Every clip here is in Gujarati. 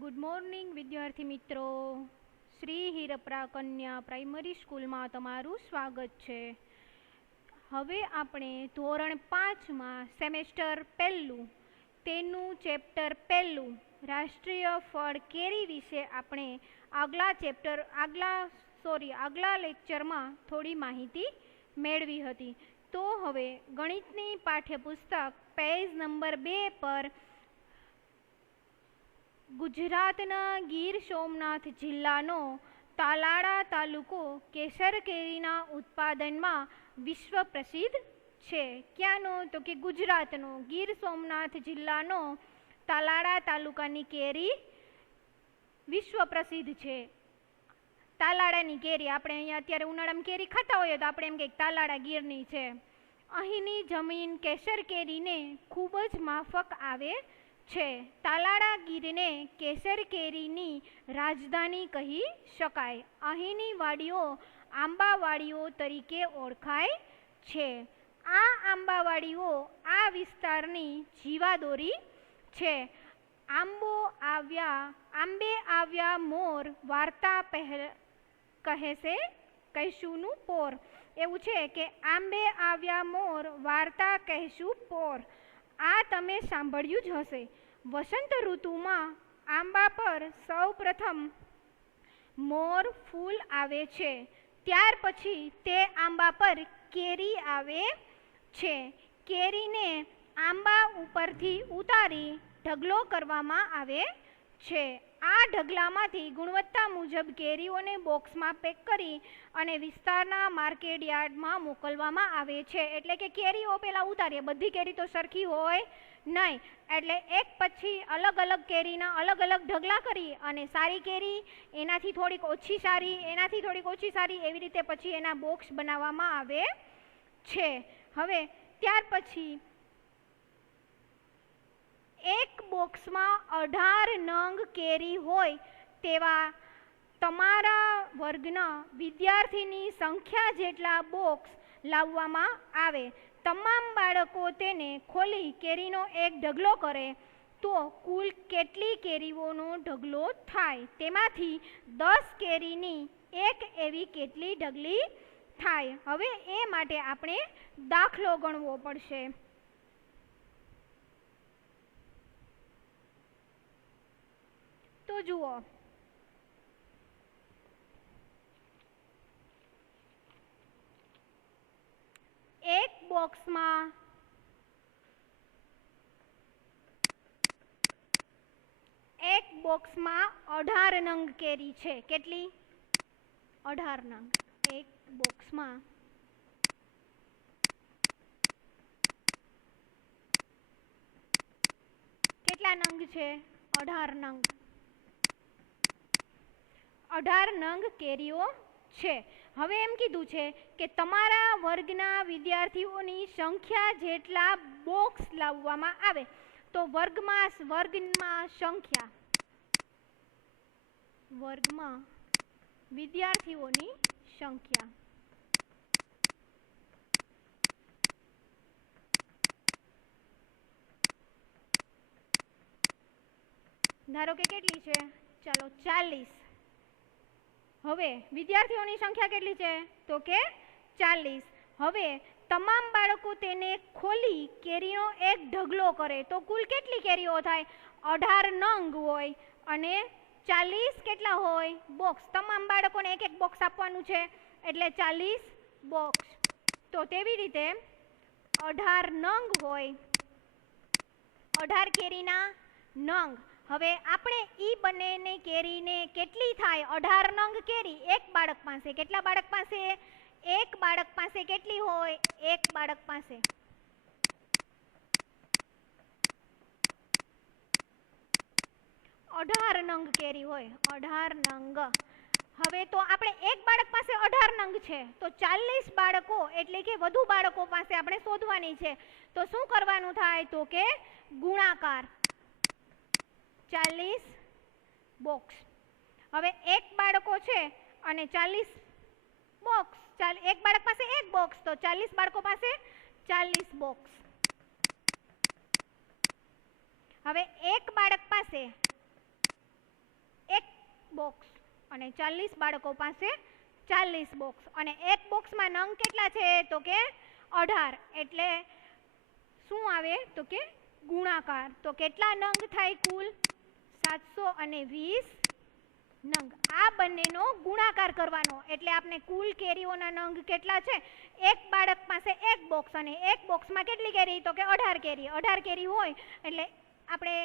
ગુડ મોર્નિંગ વિદ્યાર્થી મિત્રો. શ્રી હિરપરા કન્યા પ્રાઇમરી સ્કૂલમાં તમારું સ્વાગત છે. હવે આપણે ધોરણ 5માં સેમેસ્ટર પહેલું તેનું ચેપ્ટર પહેલું રાષ્ટ્રીય ફળ કેરી વિશે આપણે આગલા લેક્ચરમાં થોડી માહિતી મેળવી હતી. તો હવે ગણિતની પાઠ્યપુસ્તક પેજ નંબર 2 પર ગુજરાતના ગીર સોમનાથ જિલ્લાનો તાલાળા તાલુકો કેસર કેરીના ઉત્પાદનમાં વિશ્વ પ્રસિદ્ધ છે. ક્યાંનો? તો કે ગુજરાતનો ગીર સોમનાથ જિલ્લાનો તાલાળા તાલુકાની કેરી વિશ્વ પ્રસિદ્ધ છે. તાલાળાની કેરી આપણે અહીંયા અત્યારે ઉનાળામાં કેરી ખાતા હોઈએ તો આપણે એમ કે તાલાળા ગીરની છે. અહીંની જમીન કેસર કેરીને ખૂબ જ માફક આવે છે. તાલાળા ગીરને કેસર કેરીની રાજધાની કહી શકાય. અહીંની વાડીઓ આંબાવાડીઓ તરીકે ઓળખાય છે. આ આંબાવાડીઓ આ વિસ્તારની જીવાદોરી છે. આંબે આવ્યા મોર વાર્તા કહે છે કહેશુંનું પોર. એવું છે કે આંબે આવ્યા મોર વાર્તા કહેશું પોર. આ તમે સાંભળ્યું જ હશે. વસંત ઋતુમાં આંબા પર સૌ પ્રથમ મોર ફૂલ આવે છે. ત્યાર પછી તે આંબા પર કેરી આવે છે. કેરીને આંબા ઉપરથી ઉતારી ઢગલો કરવામાં આવે છે. આ ઢગલામાંથી ગુણવત્તા મુજબ કેરીઓને બોક્સમાં પેક કરી અને વિસ્તારના માર્કેટ યાર્ડમાં મોકલવામાં આવે છે. એટલે કે કેરીઓ પહેલાં ઉતારીએ, બધી કેરી તો સરખી હોય નહીં, એટલે એક પછી અલગ અલગ કેરીના અલગ અલગ ઢગલા કરી અને સારી કેરી એનાથી થોડીક ઓછી સારી, એનાથી થોડીક ઓછી સારી, એવી રીતે પછી એના બોક્સ બનાવવામાં આવે છે. હવે ત્યાર પછી એક બોક્સમાં 18 નંગ કેરી હોય તેવા તમારા વર્ગના વિદ્યાર્થીની સંખ્યા જેટલા બોક્સ લાવવામાં આવે. તમામ બાળકો તેને ખોલી કેરીનો એક ઢગલો કરે તો કુલ કેટલી કેરીઓનો ઢગલો થાય? તેમાંથી 10 કેરીની એક એવી કેટલી ઢગલી થાય? હવે એ માટે આપણે દાખલો ગણવો પડશે. તો જુઓ, એક બોક્સમાં 18 નંગ કેરી છે. કેટલી? 18 નંગ. એક બોક્સમાં કેટલા નંગ છે? 18 નંગ. 18 નંગ કેરીઓ છે. હવે એમ કીધું છે કે તમારા વર્ગના વિદ્યાર્થીઓની સંખ્યા જેટલા બોક્સ લાવવામાં આવે. તો વર્ગમાં વિદ્યાર્થીઓની સંખ્યા ધારો કે કેટલી છે? ચાલો 40. હવે વિદ્યાર્થીઓની સંખ્યા કેટલી છે? તો કે 40. હવે તમામ બાળકો તેને ખોલી કેરીનો એક ઢગલો કરે તો કુલ કેટલી કેરીઓ થાય? 18 નંગ હોય અને 40 કેટલા હોય? બોક્સ. તમામ બાળકોને એક એક બોક્સ આપવાનું છે એટલે 40 બોક્સ. તો તેવી રીતે 18 નંગ હોય, 18 કેરીના નંગ. હવે આપણે ઈ બંનેની કેરીને કેટલી થાય? 18 નંગ કેરી એક બાળક પાસે. કેટલા બાળક પાસે? એક બાળક પાસે. કેટલી હોય? એક બાળક પાસે 18 નંગ કેરી હોય. 18 નંગ. હવે તો આપણે એક બાળક પાસે 18 નંગ છે તો 40 બાળકો એટલે કે વધુ બાળકો પાસે આપણે શોધવાની છે. તો શું કરવાનું થાય? તો કે ગુણાકાર 40 બોક્સ. હવે એક બાળકો છે અને 40 બોક્સ. એક બાળક પાસે એક બોક્સ તો 40 બાળકો પાસે 40 બોક્સ. હવે એક બાળક પાસે બોક્સ અને 40 બાળકો પાસે 40 બોક્સ અને એક બોક્સમાં નંગ કેટલા છે તો કે 18 એટલે શું આવે તો કે ગુણાકાર. તો કેટલા નંગ થાય કુલ 720 નંગ. આ બંનેનો ગુણાકાર કરવાનો એટલે આપણે કુલ કેરીઓના નંગ કેટલા છે. એક બાળક પાસે એક બોક્સ અને એક બોક્સમાં કેટલી કેરી તો કે 18 કેરી. 18 કેરી હોય એટલે આપણે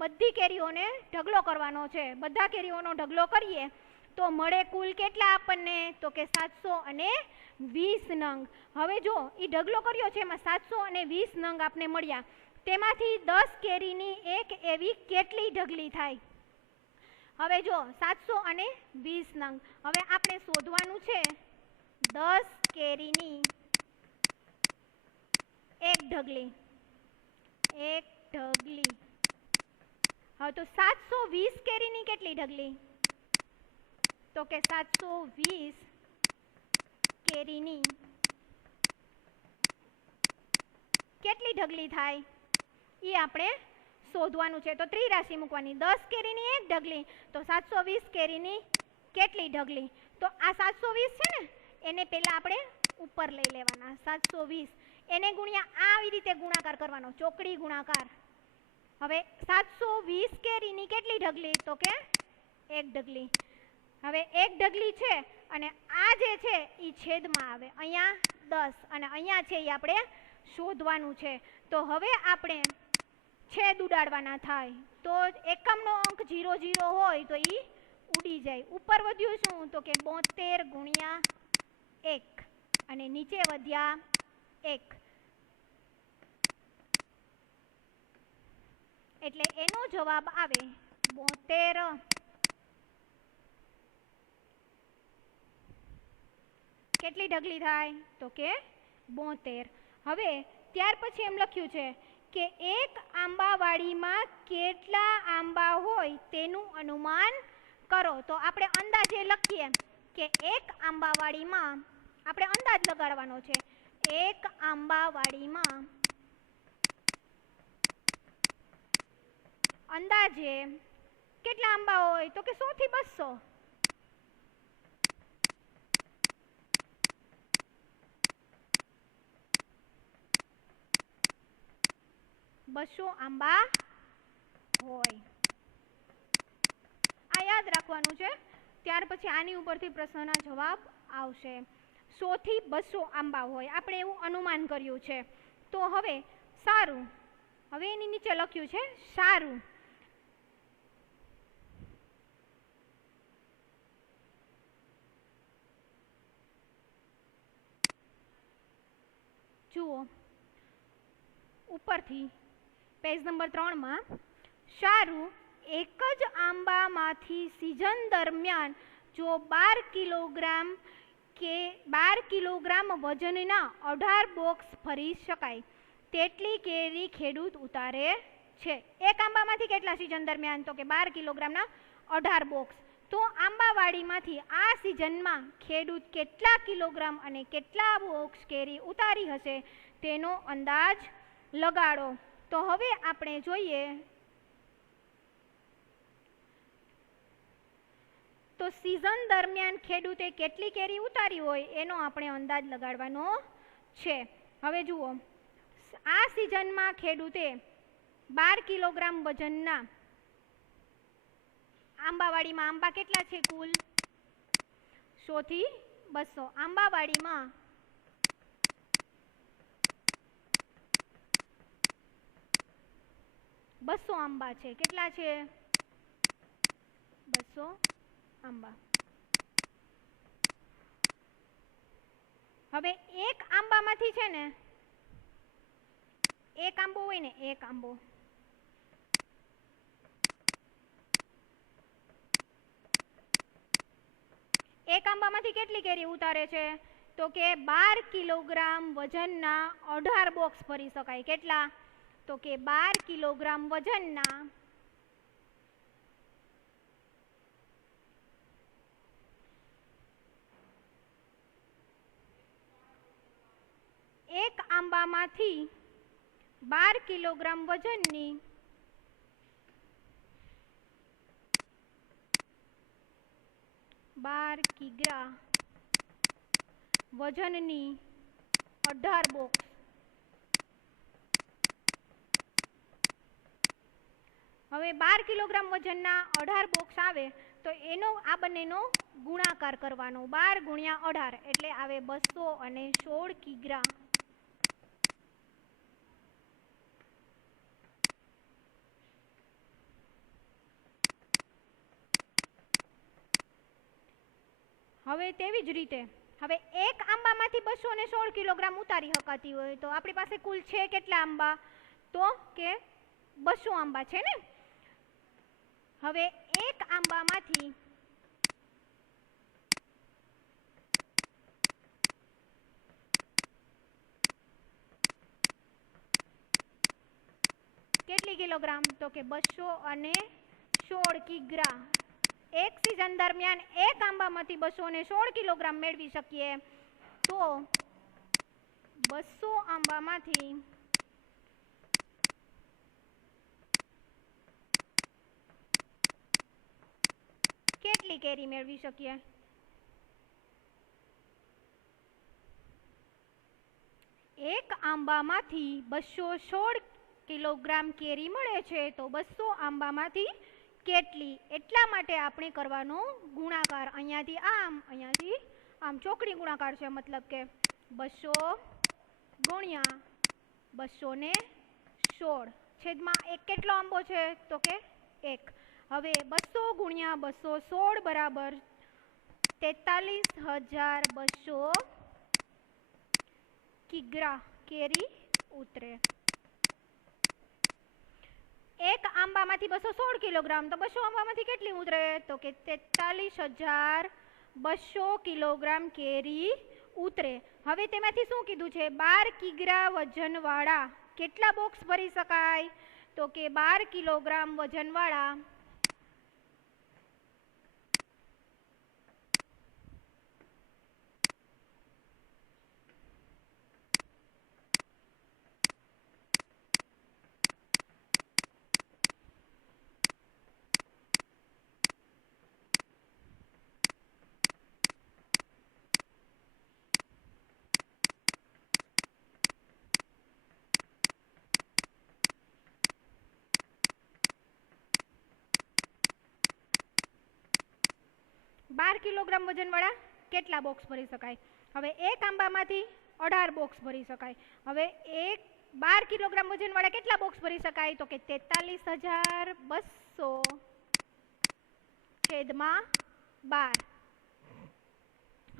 બધી કેરીઓને ઢગલો કરવાનો છે. બધા કેરીઓનો ઢગલો કરીએ તો મળે કુલ કેટલા આપણને તો કે 720 નંગ. હવે જો એ ઢગલો કર્યો છે એમાં 720 નંગ આપણે મળ્યા, તેમાંથી 10 કેરીની એક એવી કેટલી ઢગલી થાય. હવે જો 720 નંગ. હવે આપણે શોધવાનું છે 10 કેરીની એક ઢગલી. એક ઢગલી. હવે તો 720 કેરીની કેટલી ઢગલી તો કે 720 કેરીની કેટલી ઢગલી થાય એ આપણે શોધવાનું છે. તો ત્રિરાશિ મૂકવાની. 10 કેરીની એક ઢગલી તો 720 કેરીની કેટલી ઢગલી. તો આ 720 છે ને એને પહેલા આપણે ઉપર લઈ લેવાના. 720 એને ગુણ્યા આવી રીતે ગુણાકાર કરવાનો, ચોકડી ગુણાકાર. હવે 720 કેરીની કેટલી ઢગલી તો કે એક ઢગલી. હવે એક ઢગલી છે અને આ જે છે એ છેદમાં આવે, અહીંયા 10 અને અહીંયા છે એ આપણે શોધવાનું છે. તો હવે આપણે છેદ ઉડાડવાના થાય. તો એકમનો અંક 00 હોય તો એ ઉડી જાય. ઉપર વધ્યું શું તો કે 72 ગુણ્યા 1 અને નીચે વધ્યા 1 એટલે એનો જવાબ આવે 72. કેટલી ઢગલી થાય તો કે 72. હવે ત્યાર પછી એમ લખ્યું છે કે એક આંબાવાડીમાં કેટલા આંબા હોય તેનું અનુમાન કરો. તો આપણે અંદાજે લખીએ કે એક આંબાવાડીમાં આપણે અંદાજ લગાડવાનો છે. એક આંબાવાડીમાં અંદાજે કેટલા આંબા હોય તો કે 100 થી 200. 200 આંબા હોય. આ યાદ રાખવાનું છે. ત્યાર પછી આની ઉપરથી પ્રશ્નના જવાબ આવશે. 100 થી 200 આંબા હોય આપણે એવું અનુમાન કર્યું છે. તો હવે સારું, હવે એની નીચે લખ્યું છે સારું. જુઓ ઉપરથી પેજ નંબર 3 માં સારું એક જ આંબામાંથી સિઝન દરમિયાન જો 12 કિલોગ્રામ વજનના 18 બોક્સ ભરી શકાય તેટલી કેરી ખેડૂત ઉતારે છે. એક આંબામાંથી કેટલા સિઝન દરમિયાન તો કે 12 કિલોગ્રામના 18 બોક્સ. તો આંબાવાડીમાંથી આ સિઝનમાં ખેડૂત કેટલા કિલોગ્રામ અને કેટલા બોક્સ કેરી ઉતારી હશે તેનો અંદાજ લગાડો. તો હવે આપણે જોઈએ તો સિઝન દરમિયાન ખેડૂતે કેટલી કેરી ઉતારી હોય એનો આપણે અંદાજ લગાડવાનો છે. હવે જુઓ આ સિઝનમાં ખેડૂતે 12 કિલોગ્રામ વજનના આંબાવાડીમાં આંબા કેટલા છે કુલ 100 થી 200. આંબાવાડીમાં 200 આંબા છે. કેટલા છે 200 આંબા. હવે એક આંબામાંથી છે ને એક આંબો હોય ને એક આંબો એક આંબામાંથી કેટલી કેરી ઉતારે છે તો કે 12 કિલોગ્રામ વજનના 18 બોક્સ ભરી શકાય. કેટલા તો કે 12 કિલોગ્રામ વજનના એક આંબામાંથી 12 કિલોગ્રામ વજનની 12 કિગ્રા વજનની 18 બોક્સ. હવે 12 કિલોગ્રામ વજનના 18 બોક્સ આવે તો એનો આ બંનેનો ગુણાકાર કરવાનો. 12 ગુણ્યા 18 એટલે આવે 216 કિગ્રા. હવે તેવી જ રીતે હવે એક આંબામાંથી 216 કિલોગ્રામ ઉતારી શકાતી હોય તો આપણી પાસે કુલ છે કેટલા આંબા? તો કે 200 આંબા છે ને. હવે એક આંબામાંથી કેટલી કિલોગ્રામ? તો કે 216 કિગ્રા. એક સિઝન દરમિયાન એક આંબામાંથી 216 કિલોગ્રામ મેળવી શકીએ તો 200 આંબામાંથી કેટલી કેરી મેળવી શકીએ? એક આંબામાંથી 216 કિલોગ્રામ કેરી મળે છે તો 200 આંબામાંથી કેટલી? એટલા માટે આપણે કરવાનો ગુણાકાર. અહીંયાથી આમ ચોકડી ગુણાકાર છે, મતલબ કે 200 ગુણ્યા 216 છેદમાં એક કેટલો આંબો છે? તો કે 1. હવે 200 ગુણ્યા 216 બરાબર 43,200 કિગ્રા કેરી ઉતરે. એક આંબામાંથી 216 કિલોગ્રામ તો 200 આંબામાંથી કેટલી ઉતરે? તો કે 43,200 કિલોગ્રામ કેરી ઉતરે. હવે તેમાંથી શું કીધું છે? 12 કિગ્રા વજનવાળા કેટલા બોક્સ ભરી શકાય? તો કે 12 કિલોગ્રામ વજનવાળા 12 કિલોગ્રામ વજનવાળા કેટલા બોક્સ ભરી શકાય? હવે એક આંબામાંથી 18 બોક્સ ભરી શકાય. હવે 12 કિલોગ્રામ વજનવાળા કેટલા બોક્સ ભરી શકાય? તો કે 43,200 છેદમાં 12.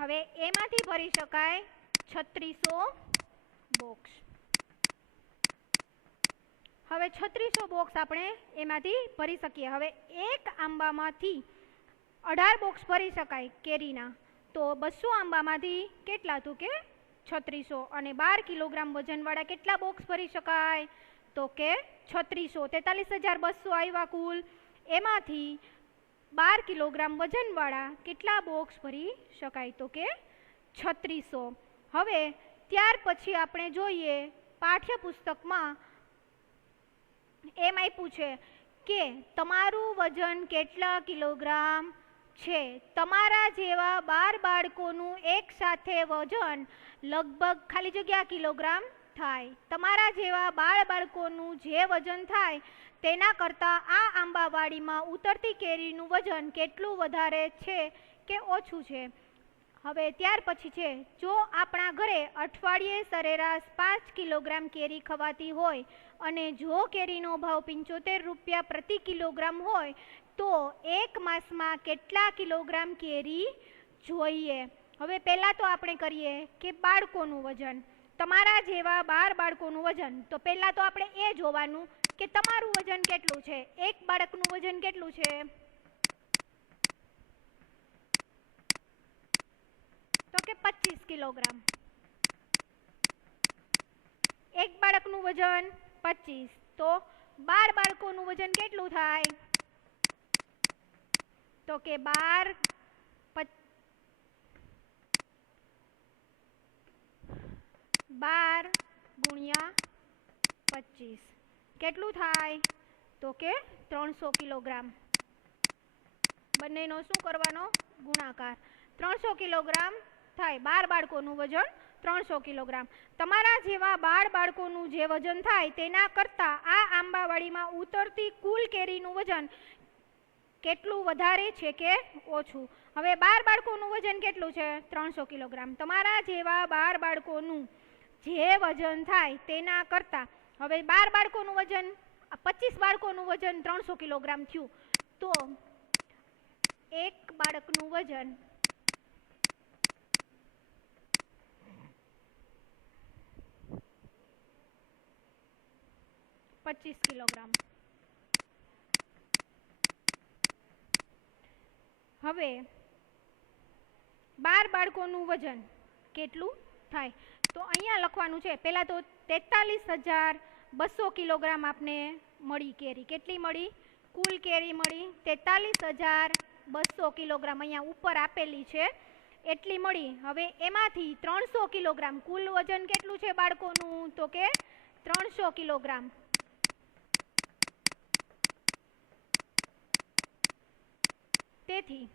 હવે એમાંથી ભરી શકાય 3600 બોક્સ. હવે 3600 બોક્સ આપણે એમાંથી ભરી શકીએ. હવે એક આંબામાંથી 18 બોક્સ ભરી શકાય કેરીના તો 200 આંબામાંથી કેટલા? તો કે 3600. અને 12 કિલોગ્રામ વજનવાળા કેટલા બોક્સ ભરી શકાય? તો કે 3600. 43,200 આવ્યા કુલ. એમાંથી 12 કિલોગ્રામ વજનવાળા કેટલા બોક્સ ભરી શકાય? તો કે 3600. હવે ત્યાર પછી આપણે જોઈએ પાઠ્યપુસ્તકમાં એમ આપ્યું છે કે તમારું વજન કેટલા કિલોગ્રામ છે? તમારા જેવા 12 બાળકોનું એક સાથે વજન લગભગ ખાલી જગ્યા કિલોગ્રામ થાય. તમારા જેવા 12 બાળકોનું જે વજન થાય તેના કરતાં આ આંબાવાડીમાં ઉતરતી કેરીનું વજન કેટલું વધારે છે કે ઓછું છે? હવે ત્યાર પછી છે જો આપણા ઘરે અઠવાડિયે સરેરાશ 5 કિલોગ્રામ કેરી ખવાતી હોય અને જો કેરીનો ભાવ 75 રૂપિયા પ્રતિ કિલોગ્રામ હોય તો એક માસમાં કેટલા કિલોગ્રામ કેરી જોઈએ? હવે પહેલાં તો આપણે કરીએ કે બાળકોનું વજન. તમારા જેવા 12 બાળકોનું વજન. તો પહેલાં તો આપણે એ જોવાનું કે તમારું વજન કેટલું છે. એક બાળકનું વજન કેટલું છે? તો કે 25 કિલોગ્રામ. એક બાળકનું વજન 25 તો 12 બાળકોનું વજન કેટલું થાય? તો કે 12 ગુણ્યા 25 કેટલું થાય? તો કે 300 કિલોગ્રામ. બંનેનો શું કરવાનો? ગુણાકાર. 300 કિલોગ્રામ થાય. 12 બાળકોનું વજન 300 કિલોગ્રામ. તમારા જેવા 12 બાળકોનું જે વજન થાય તેના કરતાં આ આંબાવાડીમાં ઉતરતી કુલ કેરીનું વજન કેટલું વધારે છે કે ઓછું? હવે 12 બાળકોનું વજન કેટલું છે? 300 કિલોગ્રામ. તમારા જેવા 12 બાળકોનું જે વજન થાય તેના કરતાં હવે 12 બાળકોનું વજન 25 બાળકોનું વજન 300 કિલોગ્રામ થયું, તો એક બાળકનું વજન 25 કિલોગ્રામ. હવે 12 બાળકોનું વજન કેટલું થાય? તો અહીંયા લખવાનું છે. પહેલા તો 43,200 કિલોગ્રામ આપને મળી કેરી. કેટલી મળી? કુલ કેરી મળી 43,200 કિલોગ્રામ. અહીંયા ઉપર આપેલી છે એટલી મળી. હવે એમાંથી 300 કિલોગ્રામ, કુલ વજન કેટલું છે બાળકોનું? તો કે 300 કિલોગ્રામ. તેથી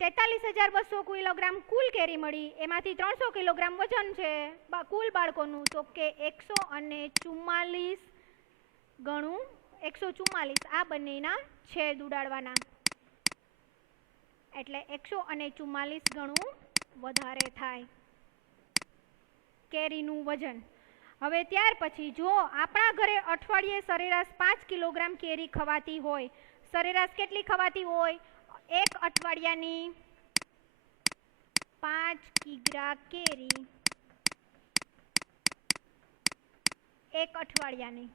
43,200 કિલોગ્રામ કુલ કેરી મળી, એમાંથી 300 કિલોગ્રામ વજન છે કુલ બાળકોનું, તો કે 144 ગણું 144. આ બંનેના છેદ ઉડાડવાના, એટલે 144 ગણું વધારે થાય કેરીનું વજન. હવે ત્યાર પછી જો આપણા ઘરે અઠવાડિયે સરેરાશ 5 કિલોગ્રામ કેરી ખવાતી હોય, સરેરાશ કેટલી ખવાતી હોય? એક અઠવાડિયાની 5 કિગ્રા કેરી એક અઠવાડિયાની.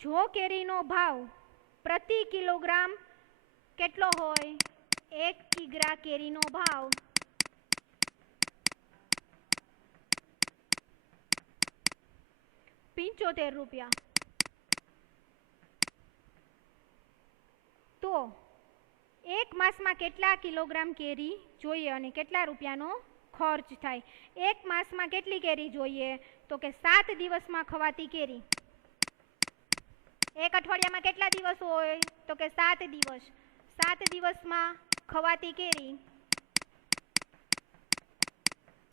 જો કેરીનો ભાવ પ્રતિ કિલોગ્રામ કેટલો હોય? 1 કિગ્રા કેરીનો ભાવ 75 રૂપિયા, તો એક માસમાં કેટલા કિલોગ્રામ કેરી જોઈએ અને કેટલા રૂપિયાનો ખર્ચ થાય? એક માસમાં કેટલી કેરી જોઈએ? તો કે 7 દિવસમાં ખવાતી કેરી. એક અઠવાડિયામાં કેટલા દિવસ હોય? તો કે 7 દિવસ. 7 દિવસમાં ખવાતી કેરી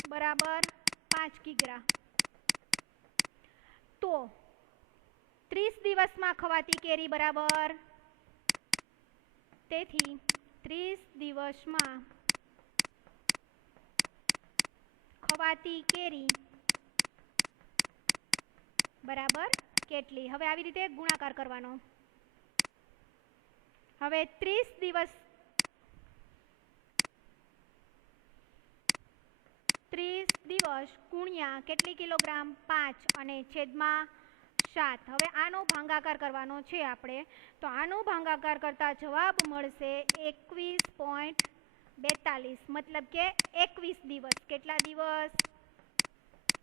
બરાબર 5 કિગ્રા. તો 30 દિવસમાં ખવાતી કેરી બરાબર, તેથી 30 દિવસમાં ખવાતી કેરી બરાબર કેટલી? હવે આવી રીતે ગુણાકાર કરવાનો. હવે 30 દિવસ ગુણ્યા કેટલી કિલોગ્રામ? 5 અને છેદમાં 7. હવે આનો ભાગાકાર કરવાનો છે આપણે, તો આનો ભાગાકાર કરતા જવાબ મળશે 21.42, મતલબ કે 21 દિવસ. કેટલા દિવસ?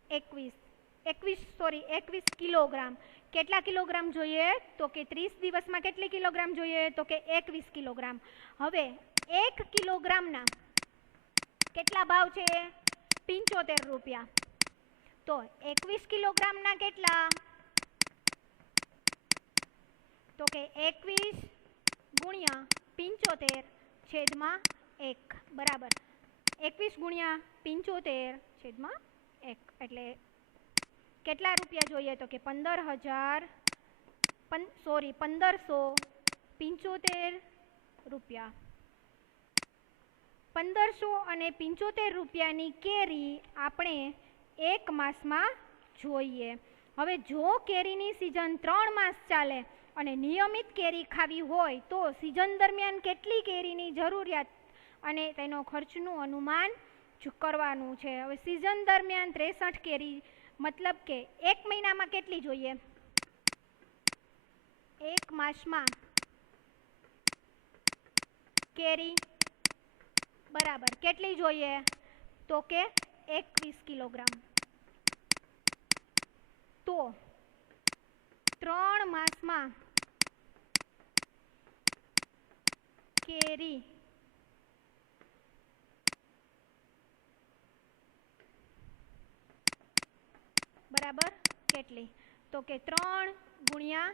21 કિલોગ્રામ. કેટલા કિલોગ્રામ જોઈએ? તો કે 30 દિવસમાં કેટલી કિલોગ્રામ જોઈએ? તો કે 21 કિલોગ્રામ. હવે 1 કિલોગ્રામના કેટલા ભાવ છે? 75 રૂપિયા. તો 21 કિલોગ્રામના કેટલા? તો કે 21 ગુણ્યા 75 છેદમાં 1 બરાબર 21 ગુણ્યા 75 છેદમાં 1, એટલે કેટલા રૂપિયા જોઈએ? તો કે 1575 રૂપિયા. 1575 રૂપિયાની કેરી આપણે એક માસમાં જોઈએ. હવે જો કેરીની સિઝન 3 માસ ચાલે અને નિયમિત કેરી ખાવી હોય તો સિઝન દરમિયાન કેટલી કેરીની જરૂરિયાત અને તેનો ખર્ચનું અનુમાન કરવાનું છે. હવે સિઝન દરમિયાન 63 કેરી, મતલબ કે એક મહિનામાં કેટલી જોઈએ? એક માસમાં કેરી બરાબર કેટલી જોઈએ? તો કે 21 કિલોગ્રામ. તો 3 માસમાં કેરી બરાબર કેટલી? તો કે 3 ગુણ્યા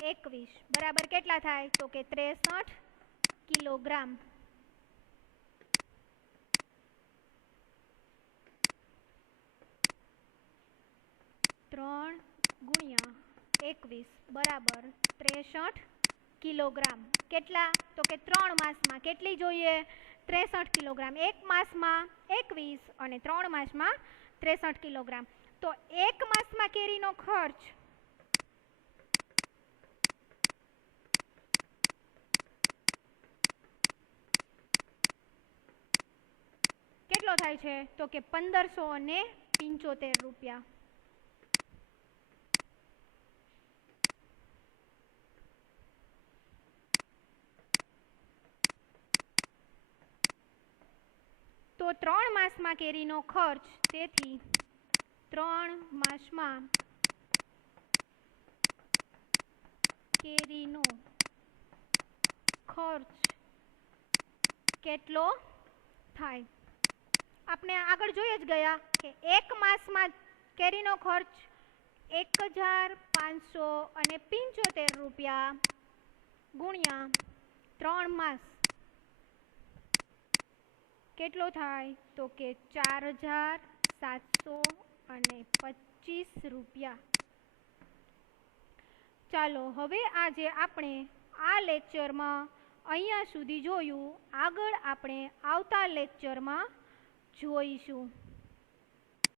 21 બરાબર કેટલા થાય? તો કે 63 કિલોગ્રામ. 3 ગુણ્યા 21 બરાબર 63 કિલોગ્રામ. કેટલા? તો કે 3 માસમાં કેટલી જોઈએ? 63 કિલોગ્રામ. 1 માસમાં 21 અને 3 માસમાં 63 કિલોગ્રામ. તો 1 માસમાં કેરીનો ખર્ચ કેટલો થાય છે? તો કે 1575 રૂપિયા. તો 3 માસમાં કેરીનો ખર્ચ, તેથી 3 માસમાં કેરીનો ખર્ચ કેટલો થાય? આપણે આગળ જોઈ જ ગયા કે 1 માસમાં કેરીનો ખર્ચ 1575 રૂપિયા ગુણ્યા 3 માસ કેટલો થાય? તો કે 4725 રૂપિયા. ચાલો હવે આજે આપણે આ લેક્ચરમાં અહીંયા સુધી જોયું. આગળ આપણે આવતા લેક્ચરમાં જોઈશું.